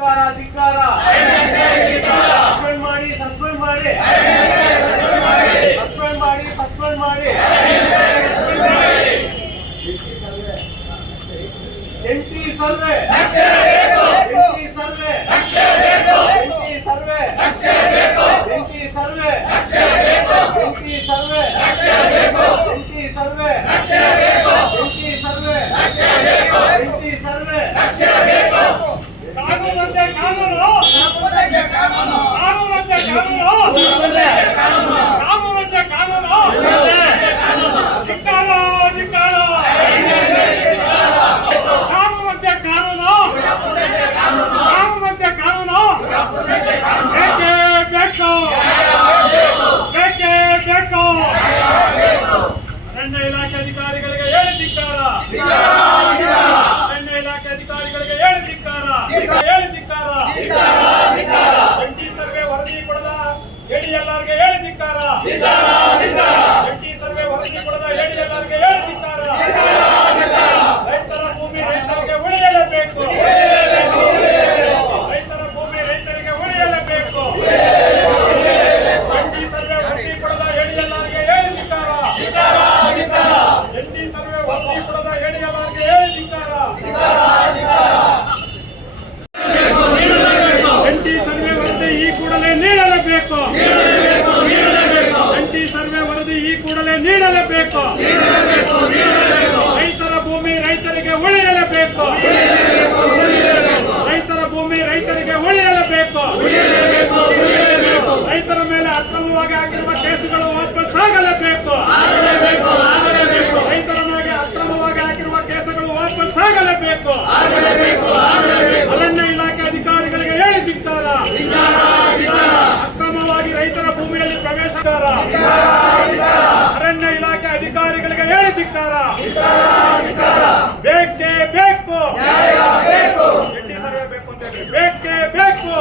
ಧಿಕ್ಕಾರ ಧಿಕ್ಕಾರ ಸಸ್ಪೆಂಡ್ ಮಾಡಿ ಸಸ್ಪೆಂಡ್ ಮಾಡಿ ಸಸ್ಪೆಂಡ್ ಮಾಡಿ ಸಸ್ಪೆಂಡ್ ಮಾಡಿ ಜಂಟಿ ಸರ್ವೆ ಜಂಟಿ ಸರ್ವೆ ಜಂಟಿ ಸರ್ವೆ ಜಂಟಿ ಸರ್ವೆ ಜಂಟಿ ಸರ್ವೆ ಜಂಟಿ ಸರ್ವೆ ಜಂಟಿ ಸರ್ವೆ ಜಂಟಿ ಸರ್ವೆ ಅರಣ್ಯ ಇಲಾಖೆ ಅಧಿಕಾರಿಗಳಿಗೆ ಹೇಳಿ ತಿಕ್ಕಾರ ಅಧಿಕಾರಿಗಳಿಗೆ ಹೇಳಿ ಧಿಕ್ಕಾರ. ಹೇಳಿ ಧಿಕ್ಕಾರ. ಜಂಟಿ ಸರ್ವೆ ವರದಿ ಕೊಡದ ಎಡಿಎಲ್ಆರ್ಗೆ ಹೇಳಿ ಧಿಕ್ಕಾರ. ಜಂಟಿ ಸರ್ವೆ ವರದಿ ಕೊಡದ ಎಡಿಎಲ್ಆರ್ಗೆ ಹೇಳಿ ಧಿಕ್ಕಾರ. ರೈತರ ಭೂಮಿ ರೈತರಿಗೆ ಉಳಿಯಲೇಬೇಕು. ಆಗಲೇಬೇಕು ಅರಣ್ಯ ಇಲಾಖೆ ಅಧಿಕಾರಿಗಳಿಗೆ ಹೇಳಿ ಧಿಕ್ಕಾರ ಅಕ್ರಮವಾಗಿ ರೈತರ ಭೂಮಿಯಲ್ಲಿ ಪ್ರವೇಶ ಅರಣ್ಯ ಇಲಾಖೆ ಅಧಿಕಾರಿಗಳಿಗೆ ಹೇಳಿ ಧಿಕ್ಕಾರ ಬೇಕೇ ಬೇಕು. ಬೇಕು ಬೇಕೇ ಬೇಕು.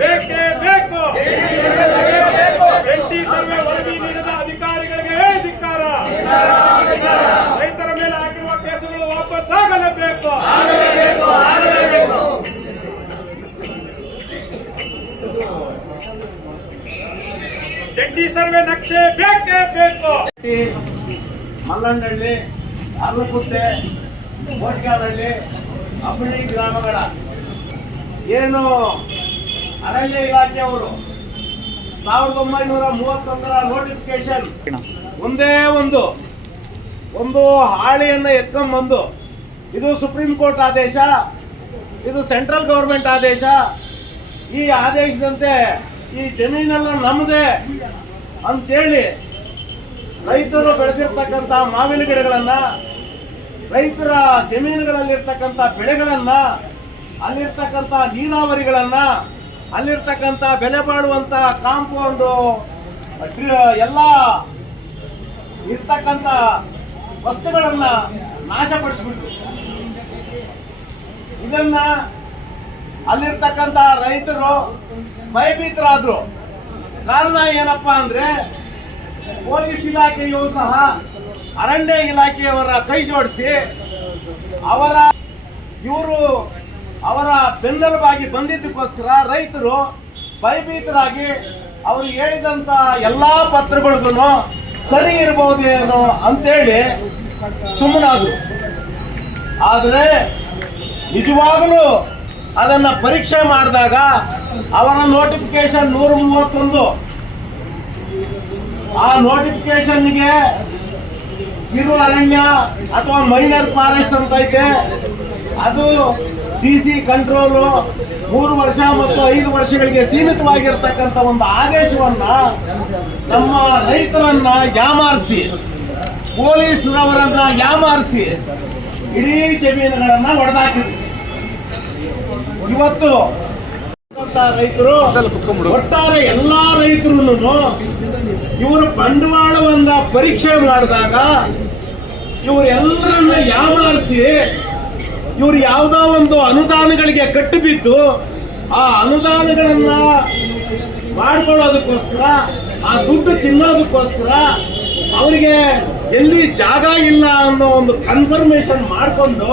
ಬೇಕೇ ಜಂಟಿ ಸರ್ವೆ ವರದಿ ನೀಡಿದ ಅಧಿಕಾರಿಗಳಿಗೆ ಹೇಳಿ ಧಿಕ್ಕಾರ ರೈತರ ಮೇಲೆ ಆಗಿರುವ ಸಾಗಲೇಬೇಕು. ವಾಪಸ್ ಆಗಲೇಬೇಕು ಜಂಟಿ ಸರ್ವೆ ನಕ್ಷೆ ಬೇಕೇ ಬೇಕು. ಮಲ್ಲಂಡಳ್ಳಿ ಅರ್ಲಕುಟ್ಟೆ ಕೋಟ್ಗಾನಹಳ್ಳಿ ಅಬ್ಬಳ್ಳಿ ಗ್ರಾಮಗಳ. ಏನು ಅರಣ್ಯ ಇಲಾಖೆಯವರು ಸಾವಿರದ ಒಂಬೈನೂರ ಮೂವತ್ತೊಂದರ ನೋಟಿಫಿಕೇಶನ್ ಒಂದೇ ಒಂದು ಒಂದು ಹಾಳೆಯನ್ನು ಎತ್ಕೊಂಡ್ಬಂದು ಇದು ಸುಪ್ರೀಂ ಕೋರ್ಟ್ ಆದೇಶ, ಇದು ಸೆಂಟ್ರಲ್ ಗೌರ್ಮೆಂಟ್ ಆದೇಶ. ಈ ಆದೇಶದಂತೆ ಈ ಜಮೀನೆಲ್ಲ ನಮ್ಮದೇ ಅಂತೇಳಿ ರೈತರು ಬೆಳೆದಿರ್ತಕ್ಕಂಥ ಮಾವಿನ ಗಿಡಗಳನ್ನ, ರೈತರ ಜಮೀನುಗಳಲ್ಲಿರ್ತಕ್ಕಂಥ ಬೆಳೆಗಳನ್ನ, ಅಲ್ಲಿರ್ತಕ್ಕಂಥ ನೀರಾವರಿಗಳನ್ನ, ಅಲ್ಲಿರ್ತಕ್ಕಂಥ ಬೆಲೆ ಬಾಳುವಂತ ಕಾಂಪೌಂಡು ಎಲ್ಲ ಇರ್ತಕ್ಕಂಥ ವಸ್ತುಗಳನ್ನ ನಾಶಪಡಿಸ್ಬಿಟ್ರು. ಇದನ್ನ ಅಲ್ಲಿರ್ತಕ್ಕಂಥ ರೈತರು ಭಯಭೀತರಾದ್ರು. ಕಾರಣ ಏನಪ್ಪಾ ಅಂದ್ರೆ, ಪೊಲೀಸ್ ಇಲಾಖೆಯು ಸಹ ಅರಣ್ಯ ಇಲಾಖೆಯವರ ಕೈ ಜೋಡಿಸಿ ಅವರ ಇವರು ಅವರ ಬೆಂಬಲವಾಗಿ ಬಂದಿದ್ದಕ್ಕೋಸ್ಕರ ರೈತರು ಭಯಭೀತರಾಗಿ ಅವರು ಹೇಳಿದಂತ ಎಲ್ಲಾ ಪತ್ರಗಳಿಗೂ ಸರಿ ಇರಬಹುದೇನೋ ಅಂತೇಳಿ ಸುಮ್ಮನಾದ್ರು. ಆದರೆ ನಿಜವಾಗಲೂ ಅದನ್ನ ಪರೀಕ್ಷೆ ಮಾಡಿದಾಗ ಅವರ ನೋಟಿಫಿಕೇಶನ್ ನೂರ ಮೂವತ್ತೊಂದು ಆ ನೋಟಿಫಿಕೇಶನ್ಗೆ ಕಿರು ಅರಣ್ಯ ಅಥವಾ ಮೈನರ್ ಫಾರೆಸ್ಟ್ ಅಂತ ಐತೆ. ಅದು ಡಿ ಸಿ ಕಂಟ್ರೋಲು ಮೂರು ವರ್ಷ ಮತ್ತು ಐದು ವರ್ಷಗಳಿಗೆ ಸೀಮಿತವಾಗಿರ್ತಕ್ಕಂಥ ಒಂದು ಆದೇಶವನ್ನ ನಮ್ಮ ರೈತರನ್ನ ಯಾಮಾರಿಸಿ. ಪೊಲೀಸರವರನ್ನ ಯಾಮಾರಿಸಿ ಇಡೀ ಜಮೀನುಗಳನ್ನ ಹೊಡೆದಾಕಿದ್ರು ಇವತ್ತು ರೈತರು ಒಟ್ಟಾರೆ ಎಲ್ಲಾ ರೈತರು ಇವರು ಬಂಡವಾಳವನ್ನ ಪರೀಕ್ಷೆ ಮಾಡಿದಾಗ ಇವರು ಎಲ್ಲರನ್ನ ಯಾಮಾರಿಸಿ ಇವರು ಯಾವುದೋ ಒಂದು ಅನುದಾನಗಳಿಗೆ ಕಟ್ಟು ಬಿದ್ದು ಆ ಅನುದಾನಗಳನ್ನ ಮಾಡ್ಕೊಳ್ಳೋದಕ್ಕೋಸ್ಕರ ಆ ದುಡ್ಡು ತಿನ್ನೋದಕ್ಕೋಸ್ಕರ ಅವರಿಗೆ ಎಲ್ಲಿ ಜಾಗ ಇಲ್ಲ ಅನ್ನೋ ಒಂದು ಕನ್ಫರ್ಮೇಶನ್ ಮಾಡಿಕೊಂಡು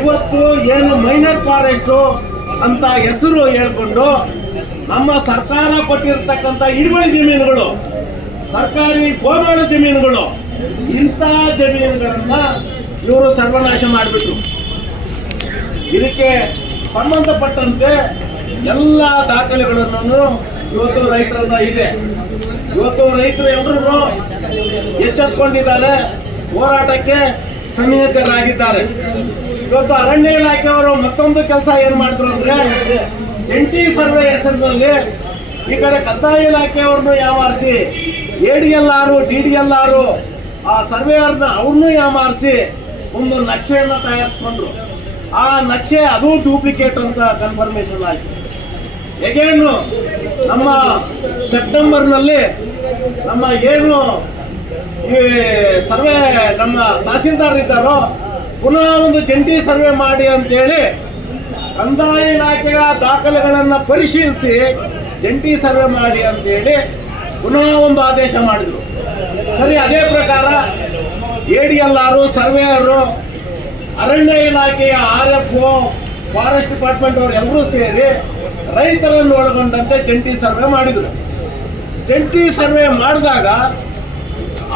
ಇವತ್ತು ಏನು ಮೈನರ್ ಫಾರೆಸ್ಟ್ ಅಂತ ಹೆಸರು ಹೇಳ್ಕೊಂಡು ನಮ್ಮ ಸರ್ಕಾರ ಕೊಟ್ಟಿರ್ತಕ್ಕಂಥ ಹಿಡುವಳಿ ಜಮೀನುಗಳು, ಸರ್ಕಾರಿ ಗೋಮಾಳು ಜಮೀನುಗಳು, ಇಂಥ ಜಮೀನುಗಳನ್ನ ಇವರು ಸರ್ವನಾಶ ಮಾಡಿಬಿಟ್ರು. ಇದಕ್ಕೆ ಸಂಬಂಧಪಟ್ಟಂತೆ ಎಲ್ಲ ದಾಖಲೆಗಳನ್ನು ಇವತ್ತು ರೈತರನ್ನ ಇದೆ. ಇವತ್ತು ರೈತರು ಎಲ್ಲರೂ ಎಚ್ಚೆತ್ಕೊಂಡಿದ್ದಾರೆ. ಹೋರಾಟಕ್ಕೆ ಸನ್ನಿಹಿತರಾಗಿದ್ದಾರೆ. ಇವತ್ತು ಅರಣ್ಯ ಇಲಾಖೆಯವರು ಮತ್ತೊಂದು ಕೆಲಸ ಏನ್ ಮಾಡಿದ್ರು ಅಂದ್ರೆ ಜಂಟಿ ಸರ್ವೆ ಹೆಸರಿನಲ್ಲಿ ಈ ಕಡೆ ಕಂದಾಯ ಇಲಾಖೆಯವ್ರನ್ನು ಯಾಮಾರಿಸಿ A D L R, D D L R, ಆ ಸರ್ವೇಯರ್ನ ಅವ್ರನ್ನೂ ಯಾಮಾರಿಸಿ ಒಂದು ನಕ್ಷೆಯನ್ನು ತಯಾರಿಸ್ಕೊಂಡ್ರು. ಆ ನಕ್ಷೆ ಅದು ಡೂಪ್ಲಿಕೇಟ್ ಅಂತ ಕನ್ಫರ್ಮೇಶನ್ ಆಯ್ತು. ಹೇಗೇನು ನಮ್ಮ ಸೆಪ್ಟೆಂಬರ್ನಲ್ಲಿ ನಮ್ಮ ಏನು ಈ ಸರ್ವೆ ನಮ್ಮ ತಹಸೀಲ್ದಾರ್ ಇದ್ದಾರೋ ಪುನಃ ಒಂದು ಜಂಟಿ ಸರ್ವೆ ಮಾಡಿ ಅಂತೇಳಿ ಕಂದಾಯ ಇಲಾಖೆಯ ದಾಖಲೆಗಳನ್ನು ಪರಿಶೀಲಿಸಿ ಜಂಟಿ ಸರ್ವೆ ಮಾಡಿ ಅಂತೇಳಿ ಪುನಃ ಒಂದು ಆದೇಶ ಮಾಡಿದ್ರು. ಸರಿ, ಅದೇ ಪ್ರಕಾರ A D L R, surveyor, ಅರಣ್ಯ ಇಲಾಖೆಯ ಆರ್ ಎಫ್ ಫಾರೆಸ್ಟ್ ಡಿಪಾರ್ಟ್ಮೆಂಟ್ ಅವರು ಎಲ್ಲರೂ ಸೇರಿ ರೈತರನ್ನು ಒಳಗೊಂಡಂತೆ ಜಂಟಿ ಸರ್ವೆ ಮಾಡಿದರು. ಜಂಟಿ ಸರ್ವೆ ಮಾಡಿದಾಗ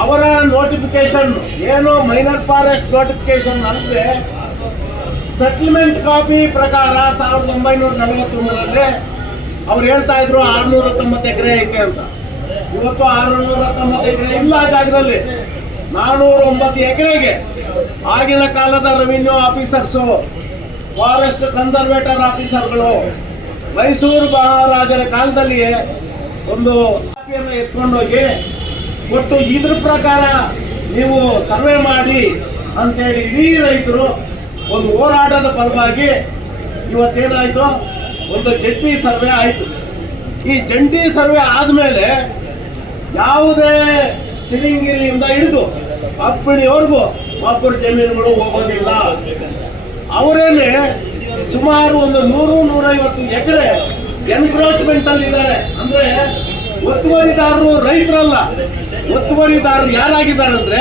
ಅವರ ನೋಟಿಫಿಕೇಶನ್ ಏನು ಮೈನರ್ ಫಾರೆಸ್ಟ್ ನೋಟಿಫಿಕೇಶನ್ ಅಲ್ಲದೆ ಸೆಟ್ಲ್ಮೆಂಟ್ ಕಾಪಿ ಪ್ರಕಾರ ಸಾವಿರದ ಒಂಬೈನೂರ ನಲವತ್ತೊಂದರಲ್ಲಿ ಅವ್ರು ಹೇಳ್ತಾ ಇದ್ರು ಆರ್ನೂರ ಹತ್ತೊಂಬತ್ತು ಎಕರೆ ಐತೆ ಅಂತ. ಇವತ್ತು ಆರುನೂರ ಹತ್ತೊಂಬತ್ತು ಎಕರೆ ಇಲ್ಲ ಆ ಜಾಗದಲ್ಲಿ. ನಾನೂರ ಒಂಬತ್ತು ಎಕರೆಗೆ ಆಗಿನ ಕಾಲದ ರೆವಿನ್ಯೂ ಆಫೀಸರ್ಸು ಫಾರೆಸ್ಟ್ ಕನ್ಸರ್ವೇಟರ್ ಆಫೀಸರ್ಗಳು ಮೈಸೂರು ಮಹಾರಾಜರ ಕಾಲದಲ್ಲಿಯೇ ಒಂದು ಎತ್ಕೊಂಡೋಗಿ ಕೊಟ್ಟು ಇದ್ರ ಪ್ರಕಾರ ನೀವು ಸರ್ವೆ ಮಾಡಿ ಅಂತೇಳಿ ಇಡೀ ರೈತರು ಒಂದು ಹೋರಾಟದ ಫಲವಾಗಿ ಇವತ್ತೇನಾಯ್ತು ಒಂದು ಜಂಟಿ ಸರ್ವೆ ಆಯಿತು. ಈ ಜಂಟಿ ಸರ್ವೆ ಆದಮೇಲೆ ಯಾವುದೇ ಚಿಡಿಂಗಿರಿಯಿಂದ ಹಿಡಿದು ಅಪ್ಪಣಿಯವರೆಗೂ ಒಬ್ಬರ ಜಮೀನುಗಳು ಹೋಗೋದಿಲ್ಲ. ಅವರೇನೆ ಸುಮಾರು ಒಂದು ನೂರು, ನೂರೈವತ್ತು ಎಕರೆ ಎನ್ಕ್ರೋಚ್ಮೆಂಟ್ ಅಲ್ಲಿ ಇದ್ದಾರೆ ಅಂದ್ರೆ ಒತ್ತುವರಿದಾರರು ರೈತರಲ್ಲ. ಒತ್ತುವರಿದಾರರು ಯಾರಾಗಿದ್ದಾರೆ ಅಂದ್ರೆ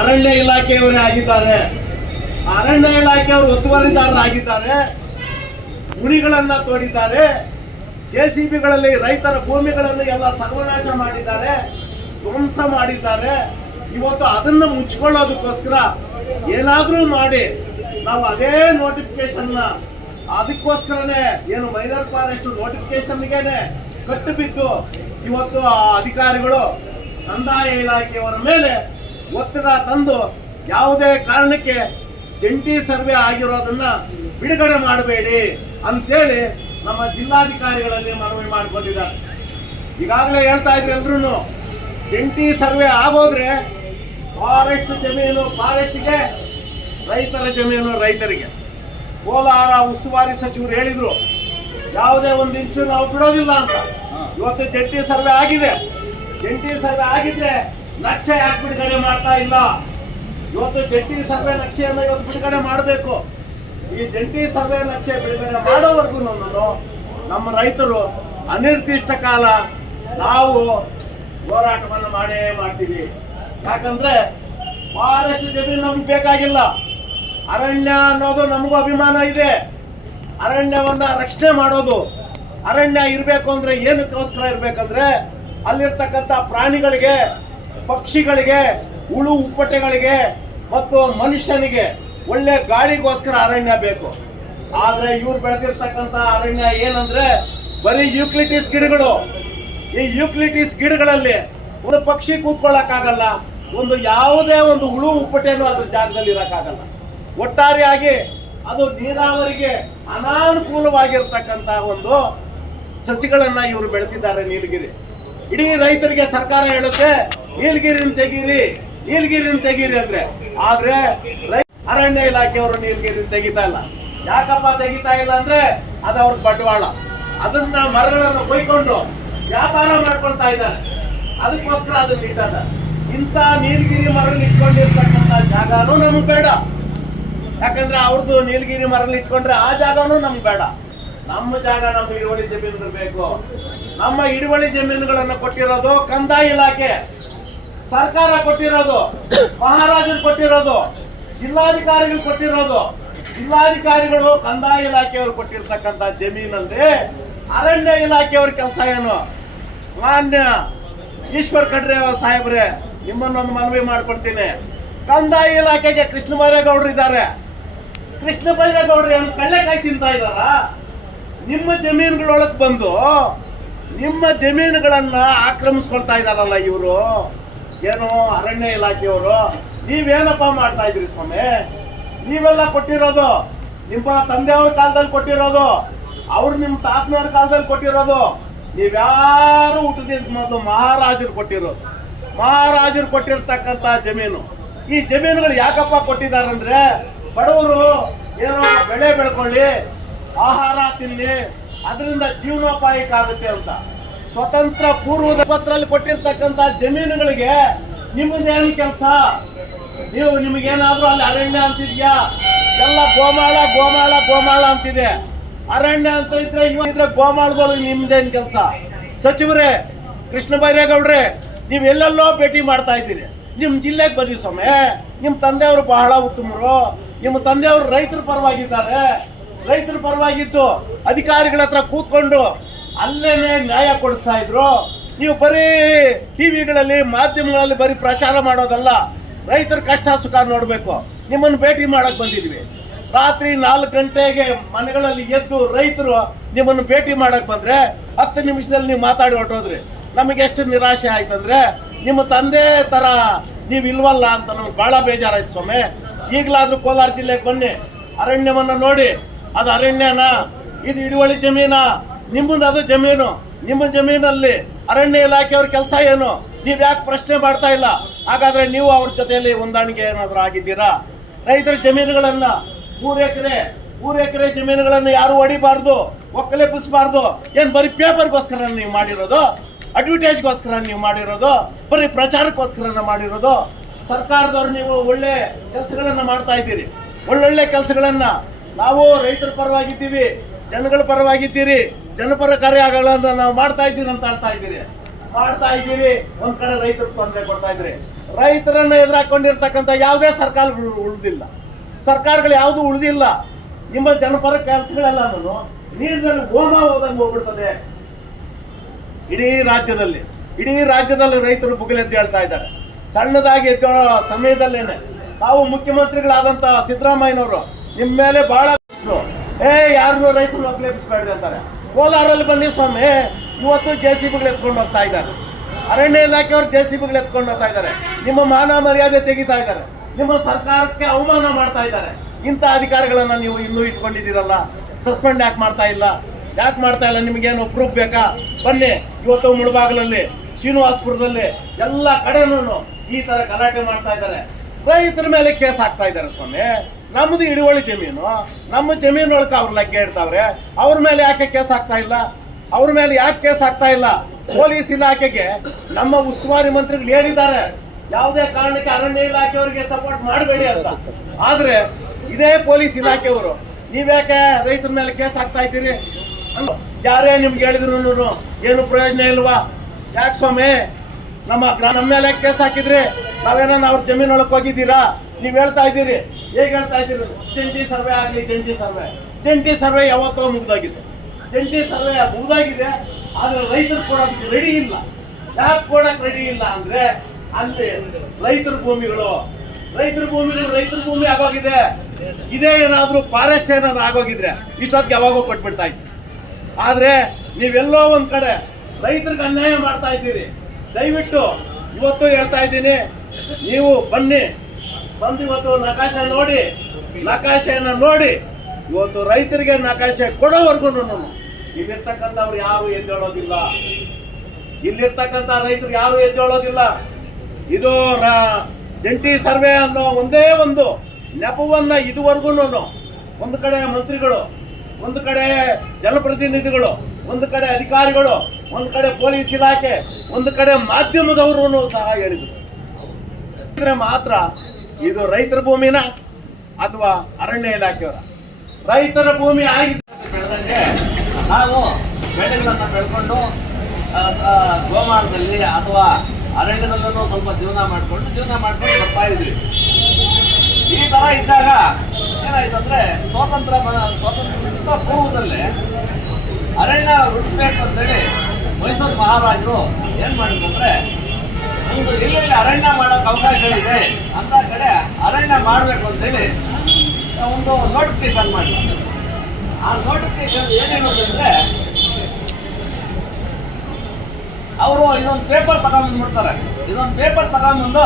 ಅರಣ್ಯ ಇಲಾಖೆಯವರೇ ಆಗಿದ್ದಾರೆ. ಅರಣ್ಯ ಇಲಾಖೆಯವರು ಒತ್ತುವರಿದಾರರಾಗಿದ್ದಾರೆ ಗುರಿಗಳನ್ನ ತೋಡಿದ್ದಾರೆ. ಜೆ ಸಿ ಬಿಗಳಲ್ಲಿ ರೈತರ ಭೂಮಿಗಳನ್ನು ಎಲ್ಲ ಸರ್ವನಾಶ ಮಾಡಿದ್ದಾರೆ. ಧ್ವಂಸ ಮಾಡಿದ್ದಾರೆ. ಇವತ್ತು ಅದನ್ನ ಮುಚ್ಕೊಳ್ಳೋದಕ್ಕೋಸ್ಕರ ಏನಾದರೂ ಮಾಡಿ ನಾವು ಅದೇ ನೋಟಿಫಿಕೇಶನ್ ಅದಕ್ಕೋಸ್ಕರನೇ ಏನು ಮೈನರ್ ಫಾರೆಸ್ಟ್ ನೋಟಿಫಿಕೇಶನ್ಗೆ ಕಟ್ಟು ಬಿದ್ದು ಇವತ್ತು ಆ ಅಧಿಕಾರಿಗಳು ಕಂದಾಯ ಇಲಾಖೆಯವರ ಮೇಲೆ ಒತ್ತಡ ತಂದು ಯಾವುದೇ ಕಾರಣಕ್ಕೆ ಜಂಟಿ ಸರ್ವೆ ಆಗಿರೋದನ್ನ ಬಿಡುಗಡೆ ಮಾಡಬೇಡಿ ಅಂತೇಳಿ ನಮ್ಮ ಜಿಲ್ಲಾಧಿಕಾರಿಗಳಲ್ಲಿ ಮನವಿ ಮಾಡಿಕೊಂಡಿದ್ದಾರೆ. ಈಗಾಗಲೇ ಹೇಳ್ತಾ ಇದ್ರು ಎಲ್ರು ಜಂಟಿ ಸರ್ವೆ ಆಗೋದ್ರೆ ಫಾರೆಸ್ಟ್ ಜಮೀನು ಫಾರೆಸ್ಟ್ಗೆ ರೈತರ ಜಮೀನು ರೈತರಿಗೆ. ಕೋಲಾರ ಉಸ್ತುವಾರಿ ಸಚಿವರು ಹೇಳಿದ್ರು ಯಾವುದೇ ಒಂದು ಇಂಚು ನಾವು ಬಿಡೋದಿಲ್ಲ ಅಂತ. ಇವತ್ತು ಜಂಟಿ ಸರ್ವೆ ಆಗಿದೆ. ಜಂಟಿ ಸರ್ವೆ ಆಗಿದ್ರೆ ನಕ್ಷೆ ಯಾಕೆ ಬಿಡುಗಡೆ ಮಾಡ್ತಾ ಇಲ್ಲ? ಇವತ್ತು ಜಂಟಿ ಸರ್ವೆ ನಕ್ಷೆಯನ್ನು ಇವತ್ತು ಬಿಡುಗಡೆ ಮಾಡಬೇಕು. ಈ ಜಂಟಿ ಸರ್ವೆ ನಕ್ಷೆ ಬಿಡುಗಡೆ ಮಾಡೋವರೆಗೂ ನಮ್ಮ ರೈತರು ಅನಿರ್ದಿಷ್ಟ ಕಾಲ ನಾವು ಹೋರಾಟವನ್ನು ಮಾಡೇ ಮಾಡ್ತೀವಿ. ಯಾಕಂದ್ರೆ ಬಹಳಷ್ಟು ಜಮೀನು ನಮ್ಗೆ ಬೇಕಾಗಿಲ್ಲ. ಅರಣ್ಯ ಅನ್ನೋದು ನಮಗೂ ಅಭಿಮಾನ ಇದೆ. ಅರಣ್ಯವನ್ನ ರಕ್ಷಣೆ ಮಾಡೋದು. ಅರಣ್ಯ ಇರಬೇಕು ಅಂದ್ರೆ ಏನಕ್ಕೋಸ್ಕರ ಇರ್ಬೇಕಂದ್ರೆ ಅಲ್ಲಿರ್ತಕ್ಕಂಥ ಪ್ರಾಣಿಗಳಿಗೆ, ಪಕ್ಷಿಗಳಿಗೆ, ಹುಳು ಉಪ್ಪಟೆಗಳಿಗೆ ಮತ್ತು ಮನುಷ್ಯನಿಗೆ ಒಳ್ಳೆ ಗಾಳಿಗೋಸ್ಕರ ಅರಣ್ಯ ಬೇಕು. ಆದ್ರೆ ಇವ್ರು ಬೆಳೆದಿರ್ತಕ್ಕಂಥ ಅರಣ್ಯ ಏನಂದ್ರೆ ಬರೀ ಯೂಕ್ಲಿಟಿಸ್ ಗಿಡಗಳು. ಈ ಯೂಕ್ಲಿಟಿಸ್ ಗಿಡಗಳಲ್ಲಿ ಒಂದು ಪಕ್ಷಿ ಕೂತ್ಕೊಳ್ಳಕ್ಕಾಗಲ್ಲ ಒಂದು ಯಾವುದೇ ಒಂದು ಹುಳು ಉಪ್ಪಟೆನೂ ಅದ್ರ ಜಾಗದಲ್ಲಿ ಇರಕ್ಕಾಗಲ್ಲ. ಒಟ್ಟಾರೆಯಾಗಿ ಅದು ನೀರಾವರಿಗೆ ಅನಾನುಕೂಲವಾಗಿರ್ತಕ್ಕಂಥ ಒಂದು ಸಸಿಗಳನ್ನ ಇವರು ಬೆಳೆಸಿದ್ದಾರೆ ನೀಲಗಿರಿ. ಇಡೀ ರೈತರಿಗೆ ಸರ್ಕಾರ ಹೇಳುತ್ತೆ, ನೀಲಗಿರಿನ ತೆಗೀರಿ ನೀಲಗಿರಿನ ತೆಗೀರಿ ಅಂದ್ರೆ. ಆದ್ರೆ ಅರಣ್ಯ ಇಲಾಖೆಯವರು ನೀಲಗಿರಿನ ತೆಗಿತಾ ಇಲ್ಲ. ಯಾಕಪ್ಪ ತೆಗಿತಾ ಇಲ್ಲ ಅಂದ್ರೆ ಅದು ಅವ್ರ ಬಂಡವಾಳ. ಅದನ್ನ ಮರಗಳನ್ನು ಕೊಯ್ಕೊಂಡು ವ್ಯಾಪಾರ ಮಾಡ್ಕೊಳ್ತಾ ಇದ್ದಾರೆ. ಅದಕ್ಕೋಸ್ಕರ ಅದನ್ನ ಇಟ್ಟದ ಇಂಥ ನೀಲಗಿರಿ ಮರಗಳು ಇಟ್ಕೊಂಡಿರ್ತಕ್ಕಂಥ ಜಾಗನೂ ನಮಗೆ ಬೇಡ. ಯಾಕಂದ್ರೆ ಅವ್ರದ್ದು ನೀಲಗಿರಿ ಮರಲ್ಲಿ ಇಟ್ಕೊಂಡ್ರೆ ಆ ಜಾಗನೂ ನಮ್ಗೆ ಬೇಡ. ನಮ್ಮ ಜಾಗ ನಮ್ಮ ಹಿಡುವಳಿ ಜಮೀನು ಬೇಕು. ನಮ್ಮ ಹಿಡುವಳಿ ಜಮೀನುಗಳನ್ನು ಕೊಟ್ಟಿರೋದು ಕಂದಾಯ ಇಲಾಖೆ. ಸರ್ಕಾರ ಕೊಟ್ಟಿರೋದು, ಮಹಾರಾಜರು ಕೊಟ್ಟಿರೋದು, ಜಿಲ್ಲಾಧಿಕಾರಿಗಳು ಕೊಟ್ಟಿರೋದು. ಜಿಲ್ಲಾಧಿಕಾರಿಗಳು ಕಂದಾಯ ಇಲಾಖೆಯವರು ಕೊಟ್ಟಿರ್ತಕ್ಕಂಥ ಜಮೀನಲ್ಲಿ ಅರಣ್ಯ ಇಲಾಖೆಯವ್ರ ಕೆಲಸ ಏನು? ಮಾನ್ಯ ಈಶ್ವರ್ ಖಂಡ್ರೆ ಸಾಹೇಬ್ರೆ, ನಿಮ್ಮನ್ನೊಂದು ಮನವಿ ಮಾಡ್ಕೊಡ್ತೀನಿ. ಕಂದಾಯ ಇಲಾಖೆಗೆ ಕೃಷ್ಣ ಇದ್ದಾರೆ. ಕೃಷ್ಣ ಬೈರೇಗೌಡ್ರಿ ಅವ್ರು ಕಳ್ಳೆಕಾಯಿ ತಿಂತಾ ಇದಾರ ನಿಮ್ಮ ಜಮೀನುಗಳೊಳಗೆ ಬಂದು ನಿಮ್ಮ ಜಮೀನುಗಳನ್ನ ಆಕ್ರಮಿಸ್ಕೊಳ್ತಾ ಇದಾರಲ್ಲ ಇವರು? ಏನು ಅರಣ್ಯ ಇಲಾಖೆಯವರು? ನೀವೇನಪ್ಪ ಮಾಡ್ತಾ ಇದ್ರಿ ಸ್ವಾಮಿ? ನೀವೆಲ್ಲ ಕೊಟ್ಟಿರೋದು ನಿಮ್ಮ ತಂದೆಯವ್ರ ಕಾಲದಲ್ಲಿ ಕೊಟ್ಟಿರೋದು, ಅವ್ರು ನಿಮ್ಮ ತಾತನವ್ರ ಕಾಲದಲ್ಲಿ ಕೊಟ್ಟಿರೋದು, ನೀವ್ಯಾರು ಊಟದಿಂದ ಮೊದಲು ಮಹಾರಾಜರು ಕೊಟ್ಟಿರೋದು? ಮಹಾರಾಜರು ಕೊಟ್ಟಿರ್ತಕ್ಕಂಥ ಜಮೀನು. ಈ ಜಮೀನುಗಳು ಯಾಕಪ್ಪ ಕೊಟ್ಟಿದ್ದಾರಂದ್ರೆ ಬಡವರು ಏನೋ ಬೆಳೆ ಬೆಳ್ಕೊಳ್ಳಿ, ಆಹಾರ ತಿನ್ನಿ ಅದರಿಂದ ಜೀವನೋಪಾಯಕ್ಕಾಗುತ್ತೆ ಅಂತ. ಸ್ವತಂತ್ರ ಪೂರ್ವದ ಪತ್ರದಲ್ಲಿ ಕೊಟ್ಟಿರ್ತಕ್ಕಂಥ ಜಮೀನುಗಳಿಗೆ ನಿಮ್ಮದೇನು ಕೆಲಸ? ನೀವು ನಿಮಗೇನಾದ್ರೂ ಅಲ್ಲಿ ಅರಣ್ಯ ಅಂತಿದ್ಯಾ? ಎಲ್ಲ ಗೋಮಾಳ ಗೋಮಾಳ ಗೋಮಾಳ ಅಂತಿದೆ. ಅರಣ್ಯ ಅಂತ ಇದ್ರೆ ಇದ್ರೆ ಗೋಮಾಳದೊಳಗೆ ನಿಮ್ದೇನ್ ಕೆಲಸ? ಸಚಿವರೇ, ಕೃಷ್ಣ ನೀವು ಎಲ್ಲೆಲ್ಲೋ ಭೇಟಿ ಮಾಡ್ತಾ ಇದ್ದೀರಿ. ನಿಮ್ಮ ಜಿಲ್ಲೆಗೆ ಬನ್ನಿ ಸ್ವಾಮಿ. ನಿಮ್ಮ ತಂದೆಯವರು ಬಹಳ ಉತ್ತಮರು. ನಿಮ್ಮ ತಂದೆಯವರು ರೈತರ ಪರವಾಗಿದ್ದಾರೆ. ರೈತರ ಪರವಾಗಿದ್ದು ಅಧಿಕಾರಿಗಳ ಹತ್ರ ಕೂತ್ಕೊಂಡು ಅಲ್ಲೇನೆ ನ್ಯಾಯ ಕೊಡಿಸ್ತಾ ಇದ್ರು. ನೀವು ಬರೀ ಟಿವಿಗಳಲ್ಲಿ, ಮಾಧ್ಯಮಗಳಲ್ಲಿ ಬರೀ ಪ್ರಚಾರ ಮಾಡೋದಲ್ಲ, ರೈತರ ಕಷ್ಟ ಸುಖ ನೋಡಬೇಕು. ನಿಮ್ಮನ್ನು ಭೇಟಿ ಮಾಡಕ್ ಬಂದಿದ್ವಿ. ರಾತ್ರಿ ನಾಲ್ಕು ಗಂಟೆಗೆ ಮನೆಗಳಲ್ಲಿ ಎದ್ದು ರೈತರು ನಿಮ್ಮನ್ನು ಭೇಟಿ ಮಾಡಕ್ ಬಂದ್ರೆ ಹತ್ತು ನಿಮಿಷದಲ್ಲಿ ನೀವು ಮಾತಾಡಿ ಹೊಟ್ಟೋದ್ರಿ ನಮಗೆ ಎಷ್ಟು ನಿರಾಶೆ ಆಯ್ತಂದ್ರೆ, ನಿಮ್ಮ ತಂದೆ ತರ ನೀವು ಇಲ್ವಲ್ಲ ಅಂತ ನಮ್ಗೆ ಬಹಳ ಬೇಜಾರಾಯ್ತು ಸ್ವಾಮಿ. ಈಗಲಾದ್ರೂ ಕೋಲಾರ ಜಿಲ್ಲೆಗೆ ಬನ್ನಿ. ಅರಣ್ಯವನ್ನು ನೋಡಿ. ಅದು ಅರಣ್ಯನ? ಇದು ಹಿಡುವಳಿ ಜಮೀನ? ನಿಮ್ಮದು ಅದು ಜಮೀನು. ನಿಮ್ಮ ಜಮೀನಲ್ಲಿ ಅರಣ್ಯ ಇಲಾಖೆಯವ್ರ ಕೆಲಸ ಏನು? ನೀವು ಯಾಕೆ ಪ್ರಶ್ನೆ ಮಾಡ್ತಾ ಇಲ್ಲ? ಹಾಗಾದ್ರೆ ನೀವು ಅವ್ರ ಜೊತೆಯಲ್ಲಿ ಹೊಂದಾಣಿಕೆ ಏನಾದರೂ ಆಗಿದ್ದೀರಾ? ರೈತರ ಜಮೀನುಗಳನ್ನು, ಮೂರು ಎಕರೆ ಮೂರು ಎಕರೆ ಜಮೀನುಗಳನ್ನು ಯಾರು ಹೊಡಿಬಾರ್ದು ಒಕ್ಕಲೆಬ್ಬಿಸಬಾರ್ದು ಏನು ಬರೀ ಪೇಪರ್ಗೋಸ್ಕರ ನೀವು ಮಾಡಿರೋದು? ಅಡ್ವರ್ಟೈಸ್ಗೋಸ್ಕರ ನೀವು ಮಾಡಿರೋದು? ಬರೀ ಪ್ರಚಾರಕ್ಕೋಸ್ಕರ ಮಾಡಿರೋದು? ಸರ್ಕಾರದವ್ರು ನೀವು ಒಳ್ಳೆ ಕೆಲಸಗಳನ್ನು ಮಾಡ್ತಾ ಇದ್ದೀರಿ. ಒಳ್ಳೊಳ್ಳೆ ಕೆಲಸಗಳನ್ನು ನಾವು ರೈತರ ಪರವಾಗಿದ್ದೀವಿ, ಜನಗಳ ಪರವಾಗಿದ್ದೀರಿ, ಜನಪರ ಕಾರ್ಯಗಳನ್ನ ನಾವು ಮಾಡ್ತಾ ಇದ್ದೀರಿ ಅಂತ ಹೇಳ್ತಾ ಇದ್ದೀರಿ. ಮಾಡ್ತಾ ಇದ್ದೀರಿ, ಒಂದ್ ಕಡೆ ರೈತರ ತೊಂದರೆ ಕೊಡ್ತಾ ಇದ್ರಿ ರೈತರನ್ನ ಎದುರಾಕೊಂಡಿರ್ತಕ್ಕಂಥ ಯಾವುದೇ ಸರ್ಕಾರಗಳು ಉಳಿದಿಲ್ಲ. ಸರ್ಕಾರಗಳು ಯಾವುದು ಉಳಿದಿಲ್ಲ. ನಿಮ್ಮ ಜನಪರ ಕೆಲಸಗಳೆಲ್ಲನೂ ನೀರಿನಲ್ಲಿ ಹೋಮ ಹೋದಂಗೆ ಹೋಗ್ಬಿಡ್ತದೆ. ಇಡೀ ರಾಜ್ಯದಲ್ಲಿ ಇಡೀ ರಾಜ್ಯದಲ್ಲಿ ರೈತರು ಅಂತ ಹೇಳ್ತಾ ಇದ್ದಾರೆ. ಸಣ್ಣದಾಗಿ ಎದ್ದೇಳೋ ಸಮಯದಲ್ಲೇನೆ. ತಾವು ಮುಖ್ಯಮಂತ್ರಿಗಳಾದಂತ ಸಿದ್ದರಾಮಯ್ಯನವರು ನಿಮ್ಮ ಮೇಲೆ ಬಹಳ. ಏ ಯಾರು ರೈತರು ಒಗ್ಲೇಪಿಸ್ಬೇಡ್ರಿ ಅಂತಾರೆ. ಕೋಲಾರಲ್ಲಿ ಬನ್ನಿ ಸ್ವಾಮಿ. ಇವತ್ತು ಜೆ ಸಿ ಬಿಗಳು ಎತ್ಕೊಂಡು ಹೋಗ್ತಾ ಇದ್ದಾರೆ. ಅರಣ್ಯ ಇಲಾಖೆಯವರು ಜೆ ಸಿ ಬಿಗಳು ಎತ್ಕೊಂಡು ಹೋಗ್ತಾ ಇದ್ದಾರೆ. ನಿಮ್ಮ ಮಾನ ಮರ್ಯಾದೆ ತೆಗಿತಾ ಇದ್ದಾರೆ. ನಿಮ್ಮ ಸರ್ಕಾರಕ್ಕೆ ಅವಮಾನ ಮಾಡ್ತಾ ಇದ್ದಾರೆ. ಇಂಥ ಅಧಿಕಾರಿಗಳನ್ನ ನೀವು ಇನ್ನೂ ಇಟ್ಕೊಂಡಿದ್ದೀರಲ್ಲ? ಸಸ್ಪೆಂಡ್ ಯಾಕೆ ಮಾಡ್ತಾ ಇಲ್ಲ? ಯಾಕೆ ಮಾಡ್ತಾ ಇಲ್ಲ? ನಿಮಗೇನು ಪ್ರೂಫ್ ಬೇಕಾ? ಬನ್ನಿ. ಇವತ್ತು ಮುಳಬಾಗಲಲ್ಲಿ, ಶ್ರೀನಿವಾಸ್ಪುರದಲ್ಲಿ ಎಲ್ಲ ಕಡೆನೂ ಈ ತರ ಗಲಾಟೆ ಮಾಡ್ತಾ ಇದ್ದಾರೆ. ರೈತರ ಮೇಲೆ ಕೇಸ್ ಹಾಕ್ತಾ ಇದ್ದಾರೆ ಸ್ವಾಮಿ. ನಮ್ಮದು ಹಿಡುವಳಿ ಜಮೀನು, ನಮ್ಮ ಜಮೀನೊಳಗೆ ಅವ್ರ ಲಗ್ಗೆ ಇಡ್ತಾವ್ರೆ, ಅವ್ರ ಮೇಲೆ ಯಾಕೆ ಕೇಸ್ ಹಾಕ್ತಾ ಇಲ್ಲ? ಅವ್ರ ಮೇಲೆ ಯಾಕೆ ಕೇಸ್ ಹಾಕ್ತಾ ಇಲ್ಲ? ಪೊಲೀಸ್ ಇಲಾಖೆಗೆ ನಮ್ಮ ಉಸ್ತುವಾರಿ ಮಂತ್ರಿಗಳು ಹೇಳಿದ್ದಾರೆ. ಯಾವುದೇ ಕಾರಣಕ್ಕೆ ಅರಣ್ಯ ಇಲಾಖೆಯವರಿಗೆ ಸಪೋರ್ಟ್ ಮಾಡಬೇಡಿ ಅಂತ. ಆದ್ರೆ ಇದೇ ಪೊಲೀಸ್ ಇಲಾಖೆಯವರು, ನೀವ್ಯಾಕೆ ರೈತರ ಮೇಲೆ ಕೇಸ್ ಹಾಕ್ತಾ ಇದ್ದೀರಿ? ಯಾರೇ ನಿಮ್ಗೆ ಹೇಳಿದ್ರು ಏನು ಪ್ರಯೋಜನ ಇಲ್ವಾ? ಯಾಕೆ ಸ್ವಾಮಿ? ನಮ್ಮ ಗ್ರಾಮ ನಮ್ಮ ಮೇಲೆ ಕೇಸ್ ಹಾಕಿದ್ರಿ ನಾವೇನ ಅವ್ರ ಜಮೀನೊಳಗೆ ಹೋಗಿದ್ದೀರಾ? ನೀವು ಹೇಳ್ತಾ ಇದ್ದೀರಿ. ಹೇಗೆ ಹೇಳ್ತಾ ಇದ್ದೀರಿ? ಜಂಟಿ ಸರ್ವೆ ಆಗಲಿ, ಜಂಟಿ ಸರ್ವೆ. ಜಂಟಿ ಸರ್ವೆ ಯಾವತ್ತೋ ಮುಗ್ದಾಗಿದೆ. ಜಂಟಿ ಸರ್ವೆ ಮುಗ್ದಾಗಿದೆ, ಆದ್ರೆ ರೈತರು ಕೊಡೋದಕ್ಕೆ ರೆಡಿ ಇಲ್ಲ. ಯಾಕೆ ಕೊಡಕ್ ರೆಡಿ ಇಲ್ಲ ಅಂದ್ರೆ ಅಲ್ಲಿ ರೈತರ ಭೂಮಿಗಳು. ರೈತರ ಭೂಮಿಗಳು ರೈತರ ಭೂಮಿ ಆಗೋಗಿದೆ. ಇದೇ ಏನಾದರೂ ಫಾರೆಸ್ಟ್ ಏನಾದ್ರು ಆಗೋಗಿದ್ರೆ ಇಷ್ಟೊತ್ತಿಗೆ ಯಾವಾಗೋ ಕೊಟ್ಬಿಡ್ತಾ ಇತ್ತು ಆದ್ರೆ ನೀವೆಲ್ಲೋ ಒಂದು ಕಡೆ ರೈತರಿಗೆ ಅನ್ಯಾಯ ಮಾಡ್ತಾ ಇದ್ದೀರಿ. ದಯವಿಟ್ಟು ಇವತ್ತು ಹೇಳ್ತಾ ಇದ್ದೀನಿ, ನೀವು ಬನ್ನಿ. ಬಂದು ಇವತ್ತು ನಕಾಶೆ ನೋಡಿ, ನಕಾಶೆಯನ್ನು ನೋಡಿ, ಇವತ್ತು ರೈತರಿಗೆ ನಕಾಶೆ ಕೊಡೋವರೆಗೂ ಇಲ್ಲಿರ್ತಕ್ಕಂಥವ್ರು ಯಾರು ಎದ್ದೇಳೋದಿಲ್ಲ. ಇಲ್ಲಿರ್ತಕ್ಕಂಥ ರೈತರು ಯಾರು ಎದ್ದೇಳೋದಿಲ್ಲ. ಇದು ಜಂಟಿ ಸರ್ವೆ ಅನ್ನೋ ಒಂದೇ ಒಂದು ನೆಪವನ್ನು ಇದುವರೆಗೂ ಒಂದು ಕಡೆ ಮಂತ್ರಿಗಳು, ಒಂದು ಕಡೆ ಜನಪ್ರತಿನಿಧಿಗಳು ಒಂದು ಕಡೆ ಅಧಿಕಾರಿಗಳು, ಒಂದು ಕಡೆ ಪೊಲೀಸ್ ಇಲಾಖೆ, ಒಂದು ಕಡೆ ಮಾಧ್ಯಮದವರು ಸಹ ಹೇಳಿದರು. ಮಾತ್ರ ಇದು ರೈತರ ಭೂಮಿನ ಅಥವಾ ಅರಣ್ಯ ಇಲಾಖೆಯವರ? ರೈತರ ಭೂಮಿ ಆಗಿದೆ. ಬೆಳೆದಂಗೆ ನಾವು ಬೆಳೆಗಳನ್ನು ಬೆಳ್ಕೊಂಡು ಗೋಮಾಳದಲ್ಲಿ ಅಥವಾ ಅರಣ್ಯದಲ್ಲೂ ಸ್ವಲ್ಪ ಜೀವನ ಮಾಡಿಕೊಂಡು, ಜೀವನ ಮಾಡ್ಕೊಂಡು ಬರ್ತಾ ಇದ್ವಿ. ಈ ತರ ಇದ್ದಾಗ ಏನಾಯ್ತಂದ್ರೆ, ಸ್ವಾತಂತ್ರ್ಯ ಸ್ವಾತಂತ್ರ್ಯ ಪೂರ್ವದಲ್ಲೇ ಅರಣ್ಯ ಉಳಿಸ್ಬೇಕು ಅಂತೇಳಿ ಮೈಸೂರು ಮಹಾರಾಜರು ಏನು ಮಾಡಿದ್ರು ಒಂದು ಎಲ್ಲೆಲ್ಲಿ ಅರಣ್ಯ ಮಾಡೋಕೆ ಅವಕಾಶ ಇದೆ ಅಂತ ಕಡೆ ಅರಣ್ಯ ಮಾಡಬೇಕು ಅಂತೇಳಿ ಒಂದು ನೋಟಿಫಿಕೇಶನ್ ಮಾಡಿದ್ರು. ಆ ನೋಟಿಫಿಕೇಶನ್ ಏನೇನಂದ್ರೆ ಅವರು ಇದೊಂದು ಪೇಪರ್ ತಗೊಂಡ್ಬಂದ್ಬಿಡ್ತಾರೆ ಇದೊಂದು ಪೇಪರ್ ತಗೊಂಡ್ಬಂದು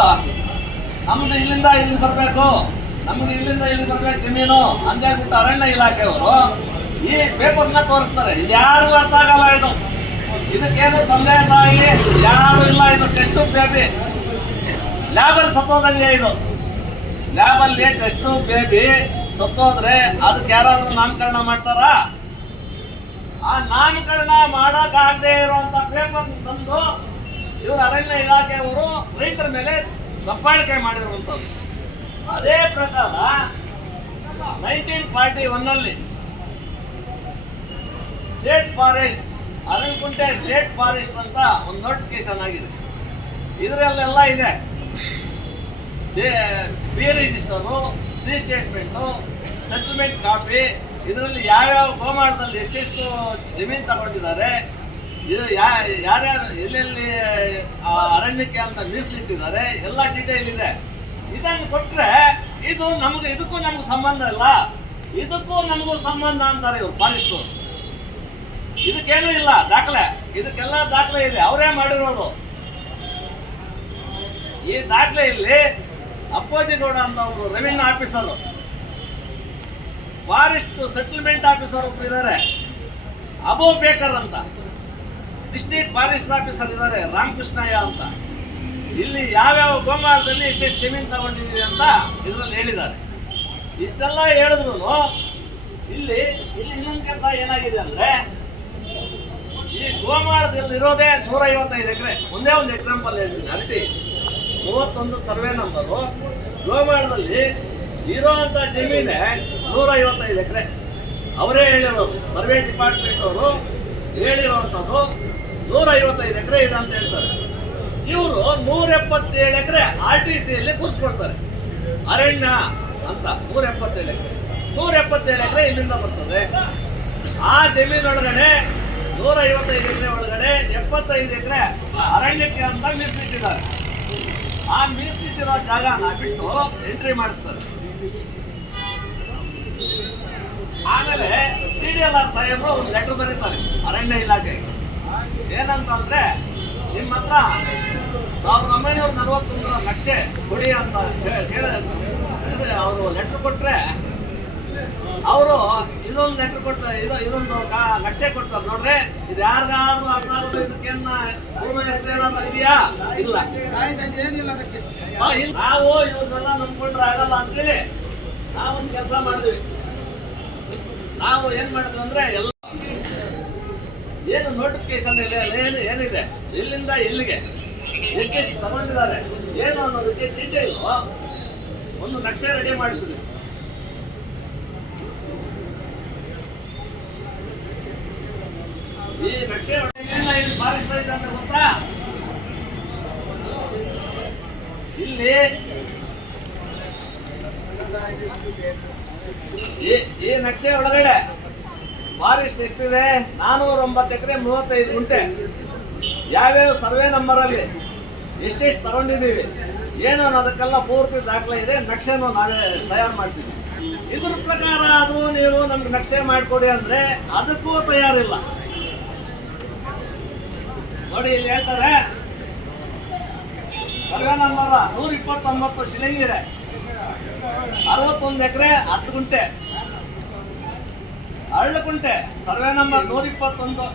ನಮ್ದು ಇಲ್ಲಿಂದ ಇಲ್ಲಿ ಬರಬೇಕು ನಮ್ಗೆ ಇಲ್ಲಿಂದ ಇಲ್ಲಿ ಬರಬೇಕು ಜಮೀನು ಅಂತ ಹೇಳ್ಬಿಟ್ಟು ಅರಣ್ಯ ಇಲಾಖೆಯವರು ಈ ಪೇಪರ್ನ ತೋರಿಸ್ತಾರೆ. ಇದು ಯಾರಿಗೂ ಅರ್ಥ ಆಗಲ್ಲ ಇದು. ಇದಕ್ಕೇನು ತಂದೆ ತಾಯಿ ಯಾರು ಇಲ್ಲ ಇದು. Test baby. ಲ್ಯಾಬಲ್ಲಿ ಸತ್ತೋದಂಗೆ ಇದು. ಲ್ಯಾಬಲ್ಲಿ ಟೆಸ್ಟು ಬೇಬಿ ಸತ್ತೋದ್ರೆ ಅದಕ್ಕೆ ಯಾರಾದ್ರೂ ನಾಮಕರಣ ಮಾಡ್ತಾರಾ? ಆ ನಾಮಕರಣ ಮಾಡೋಕ್ಕಾಗದೆ ಇರುವಂತ ಪೇಪರ್ ತಂದು ಇವರು ಅರಣ್ಯ ಇಲಾಖೆಯವರು ರೈತರ ಮೇಲೆ ದಬ್ಬಾಳಿಕೆ ಮಾಡಿರುವಂಥದ್ದು. ಅದೇ ಪ್ರಕಾರ ನೈನ್ಟೀನ್ ಫಾರ್ಟಿ ಒನ್ನಲ್ಲಿ ಸ್ಟೇಟ್ ಫಾರೆಸ್ಟ್ ಅರಣ್ಯಕುಂಟೆ ಸ್ಟೇಟ್ ಫಾರೆಸ್ಟ್ ಅಂತ ಒಂದು ನೋಟಿಫಿಕೇಶನ್ ಆಗಿದೆ. ಇದರಲ್ಲೆಲ್ಲ ಇದೆ. B register C statement settlement copy ಇದರಲ್ಲಿ ಯಾವ್ಯಾವ ಗೋಮಾಳದಲ್ಲಿ ಎಷ್ಟೆಷ್ಟು ಜಮೀನು ತಗೊಂಡಿದ್ದಾರೆ, ಇದು ಯಾ, ಯಾರ್ಯಾರು ಎಲ್ಲೆಲ್ಲಿ ಅರಣ್ಯಕ್ಕೆ ಅಂತ ಮೀಸಲಿಟ್ಟಿದ್ದಾರೆ, ಎಲ್ಲ ಡೀಟೇಲ್ ಇದೆ. ಇದನ್ನು ಕೊಟ್ಟರೆ ಇದು ನಮಗೆ, ಇದಕ್ಕೂ ನಮ್ಗೆ ಸಂಬಂಧ ಇಲ್ಲ. ಇದಕ್ಕೂ ನಮಗೂ ಸಂಬಂಧ ಅಂತಾರೆ ಇವರು ಫಾರೆಸ್ಟು ಇದಕ್ಕೇನೂ ಇಲ್ಲ, ದಾಖಲೆ. ಇದಕ್ಕೆಲ್ಲ ದಾಖಲೆ ಇದೆ. ಅವರೇ ಮಾಡಿರೋದು. ಈ ದಾಖಲೆಯಲ್ಲಿ ಅಪ್ಪೋಜಿಗೌಡ ಒಬ್ರು revenue officer forest settlement officer ಒಬ್ರು ಇದ್ದಾರೆ ಅಬೋ ಬೇಕರ್ ಅಂತ. ಡಿಸ್ಟ್ರಿಕ್ಟ್ ಫಾರೆಸ್ಟ್ ಆಫೀಸರ್ ಇದ್ದಾರೆ ರಾಮಕೃಷ್ಣಯ್ಯ ಅಂತ. ಇಲ್ಲಿ ಯಾವ್ಯಾವ ಗೋಮಾಳದಲ್ಲಿ ಎಷ್ಟೆಷ್ಟು ಜಮೀನು ತಗೊಂಡಿದ್ದೀವಿ ಅಂತ ಇದರಲ್ಲಿ ಹೇಳಿದ್ದಾರೆ. ಇಷ್ಟೆಲ್ಲ ಹೇಳಿದ್ರು ಇಲ್ಲಿ ಇಲ್ಲಿ ಇನ್ನೊಂದು ಕೆಲಸ ಏನಾಗಿದೆ ಅಂದ್ರೆ ಈ ಗೋಮಾಳದಲ್ಲಿ ಇರೋದೇ ನೂರ ಐವತ್ತೈದು ಎಕರೆ. ಒಂದೇ ಒಂದು ಎಕ್ಸಾಂಪಲ್ ಹೇಳ್ತೀನಿ. ಅರಟಿ ಮೂವತ್ತೊಂದು ಸರ್ವೆ ನಂಬರು ಗೋಮಾಳದಲ್ಲಿ ಇರೋವಂಥ ಜಮೀನೇ ನೂರ ಐವತ್ತೈದು ಎಕರೆ. ಅವರೇ ಹೇಳಿರೋದು. ಸರ್ವೆ ಡಿಪಾರ್ಟ್ಮೆಂಟ್ ಅವರು ಹೇಳಿರೋವಂಥದ್ದು ನೂರ ಐವತ್ತೈದು ಎಕರೆ ಇದೆ ಅಂತ ಹೇಳ್ತಾರೆ. ಇವರು ನೂರ ಎಪ್ಪತ್ತೇಳು ಎಕರೆ ಆರ್ ಟಿ ಸಿಯಲ್ಲಿ ಕೂರಿಸ್ಕೊಡ್ತಾರೆ ಅರಣ್ಯ ಅಂತ ನೂರ ಎಪ್ಪತ್ತೇಳು ಎಕರೆ. ನೂರ ಎಪ್ಪತ್ತೇಳು ಎಕರೆ ಇಲ್ಲಿಂದ ಬರ್ತದೆ. ಆ ಜಮೀನೊಳಗಡೆ ನೂರ ಐವತ್ತೈದು ಎಕರೆ ಒಳಗಡೆ ಎಪ್ಪತ್ತೈದು ಎಕರೆ ಅರಣ್ಯಕ್ಕೆ ಅಂತ ಮೀಸಲಿಟ್ಟಿದ್ದಾರೆ ಆ ಮೀಸಲಿಟ್ಟಿರೋ ಜಾಗನ ಬಿಟ್ಟು ಎಂಟ್ರಿ ಮಾಡಿಸ್ತಾರೆ. ಆಮೇಲೆ ಡಿ ಡಿ ಎಲ್ ಆರ್ ಸಾಹೇಬರು ಒಂದು ಲೆಟರ್ ಬರೀತಾರೆ ಅರಣ್ಯ ಇಲಾಖೆಗೆ ಏನಂತಂದ್ರೆ ನಿಮ್ಮ ಹತ್ರ ಸಾವಿರದ ಒಂಬೈನೂರ ನಲವತ್ತೊಂದರ ನಕ್ಷೆ ಕೊಡಿ ಅಂತ ಕೇಳ ಅವರು ಲೆಟರ್ ಕೊಟ್ರೆ ಅವರು ಇದೊಂದು ಲೆಟರ್ ಕೊಡ್ತಾರೆ ಇದು ಇದೊಂದು ನಕ್ಷೆ ಕೊಡ್ತಾರೆ ನೋಡ್ರಿ ಇದು ಯಾರಿಗಾದ್ರೂ ಅರ್ಥ ಆಗೋದು ಪೂರ್ವ ಹೆಸರು ಏನಾದ್ರು ಇದೆಯಾ? ಇಲ್ಲ. ಆ, ಇಲ್ಲ. ನಾವು ಇವ್ರನ್ನೆಲ್ಲ ನಂಬ್ಕೊಂಡ್ರೆ ಆಗಲ್ಲ ಅಂತೇಳಿ ನಾವೊಂದು ಕೆಲಸ ಮಾಡಿದ್ವಿ. ನಾವು ಏನ್ ಮಾಡಿದ್ವಿ ಅಂದ್ರೆ ಎಲ್ಲ ಏನು ನೋಟಿಫಿಕೇಶನ್ ಇದೆ ಏನು ಏನಿದೆ? ಇಲ್ಲಿಂದ ಎಲ್ಲಿಗೆ ಎಷ್ಟೆಷ್ಟು ತಗೊಂಡಿದ್ದಾರೆ? ಏನು ಅನ್ನೋದಕ್ಕೆ ಡೀಟೇಲು ಒಂದು ನಕ್ಷೆ ರೆಡಿ ಮಾಡಿಸಿದ್ವಿ. ಈ ನಕ್ಷೆ ಇಲ್ಲಿ ಫಾರೆಸ್ಟ್ ಐತೆ ಅಂತ ಗೊತ್ತಾ? ಇಲ್ಲಿ ಈ- ಈ ನಕ್ಷೆ ಒಳಗಡೆ ಫಾರೆಸ್ಟ್ ಎಷ್ಟಿದೆ? ನಾನೂರ ಒಂಬತ್ತು ಎಕರೆ, ಮೂವತ್ತೈದು ಗುಂಟೆ. ಯಾವ್ಯಾವ ಸರ್ವೆ ನಂಬರ್ ಅಲ್ಲಿ ಎಷ್ಟೆಷ್ಟು ತಗೊಂಡಿದ್ದೀವಿ? ಏನು ಅನ್ನೋದಕ್ಕೆಲ್ಲ ಪೂರ್ತಿ ದಾಖಲೆ ಇದೆ. ನಕ್ಷೆನೂ ನಾವೇ ತಯಾರು ಮಾಡಿಸಿದ್ವಿ ಇದ್ರ ಪ್ರಕಾರ ಅದು ನೀವು ನಮ್ಗೆ ನಕ್ಷೆ ಮಾಡಿಕೊಡಿ ಅಂದ್ರೆ ಅದಕ್ಕೂ ತಯಾರಿಲ್ಲ. ನೋಡಿ ಇಲ್ಲಿ ಹೇಳ್ತಾರೆ. ಸರ್ವೆ ನಂಬರ್ ನೂರ ಇಪ್ಪತ್ತೊಂಬತ್ತು ಶಿಲಿಂಗಿರೆ ಅರವತ್ತೊಂದು ಎಕರೆ ಹತ್ತು ಗುಂಟೆ. ಅರಳುಕುಂಟೆ ಸರ್ವೆ ನಂಬರ್ ನೂರ ಇಪ್ಪತ್ತೊಂದು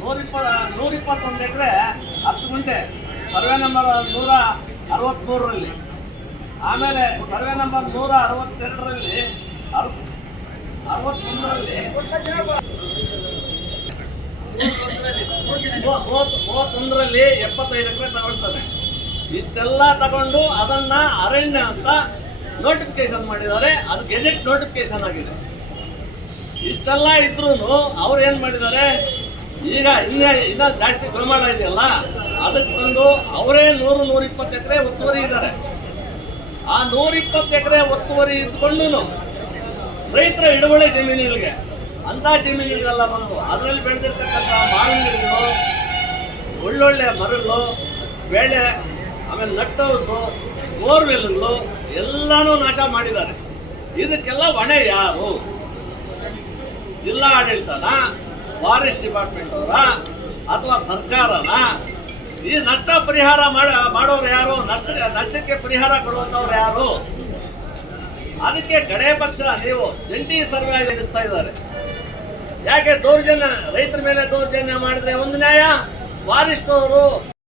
ನೂರ ಇಪ್ಪ ನೂರ ಇಪ್ಪತ್ತೊಂದು ಎಕರೆ ಹತ್ತು ಗುಂಟೆ. ಸರ್ವೆ ನಂಬರ್ ನೂರ ಅರವತ್ತ್ಮೂರರಲ್ಲಿ ಆಮೇಲೆ ಸರ್ವೆ ನಂಬರ್ ನೂರ ಅರವತ್ತೆರಡರಲ್ಲಿ, ಅರ್ ಅರವತ್ತೊಂದರಲ್ಲಿ ಮೂವತ್ತೊಂದರಲ್ಲಿ ಎಪ್ಪತ್ತೈದು ಎಕರೆ ತಗೊಳ್ತಾನೆ. ಇಷ್ಟೆಲ್ಲ ತಗೊಂಡು ಅದನ್ನ ಅರಣ್ಯ ಅಂತ ನೋಟಿಫಿಕೇಶನ್ ಮಾಡಿದ್ದಾರೆ. ಅದು ಗೆಜೆಟ್ ನೋಟಿಫಿಕೇಶನ್ ಆಗಿದೆ. ಇಷ್ಟೆಲ್ಲ ಇದ್ರೂ ಅವ್ರು ಏನು ಮಾಡಿದ್ದಾರೆ? ಈಗ ಇನ್ನೇ ಇನ್ನ ಜಾಸ್ತಿ ಪ್ರಮಾಣ ಇದೆಯಲ್ಲ, ಅದಕ್ಕೆ ಬಂದು ಅವರೇ ನೂರು ನೂರ ಇಪ್ಪತ್ತು ಎಕರೆ ಒತ್ತುವರಿ ಇದ್ದಾರೆ. ಆ ನೂರಿಪ್ಪತ್ತು ಎಕರೆ ಒತ್ತುವರಿ ಇದ್ಕೊಂಡು ರೈತರ ಹಿಡುವಳಿ ಜಮೀನುಗಳಿಗೆ ಅಂತ ಜಮೀನುಗಳೆಲ್ಲ ಬಂದು. ಅದರಲ್ಲಿ ಬೆಳೆದಿರ್ತಕ್ಕಂಥ ಮಾವಿನ ಗಿಡಗಳು ಒಳ್ಳೊಳ್ಳೆ ಮರಗಳು, ಬೆಳೆ, ಆಮೇಲೆ ನಟ್ ಹೌಸು, ಬೋರ್ವೆಲ್ಗಳು, ಎಲ್ಲನೂ ನಾಶ ಮಾಡಿದ್ದಾರೆ. ಇದಕ್ಕೆಲ್ಲ ಹೊಣೆ ಯಾರು? ಜಿಲ್ಲಾ ಆಡಳಿತನ ಫಾರೆಸ್ಟ್ ಡಿಪಾರ್ಟ್ಮೆಂಟ್ ಅವರ ಅಥವಾ ಸರ್ಕಾರನ? ಈ ನಷ್ಟ ಪರಿಹಾರ ಮಾಡ, ಮಾಡೋರು ಯಾರು? ನಷ್ಟ, ನಷ್ಟಕ್ಕೆ ಪರಿಹಾರ ಕೊಡುವಂಥವ್ರು ಯಾರು? ಅದಕ್ಕೆ ಕಡೆ ಪಕ್ಷ, ನೀವು ಜಂಟಿ ಸರ್ವೆ ನಡೆಸ್ತಾ ಇದ್ದಾರೆ. ಯಾಕೆ ದೌರ್ಜನ್ಯ ರೈತರ ಮೇಲೆ ದೌರ್ಜನ್ಯ ಮಾಡಿದ್ರೆ ಒಂದು ನ್ಯಾಯ? ಫಾರೆಸ್ಟ್ ಅವರು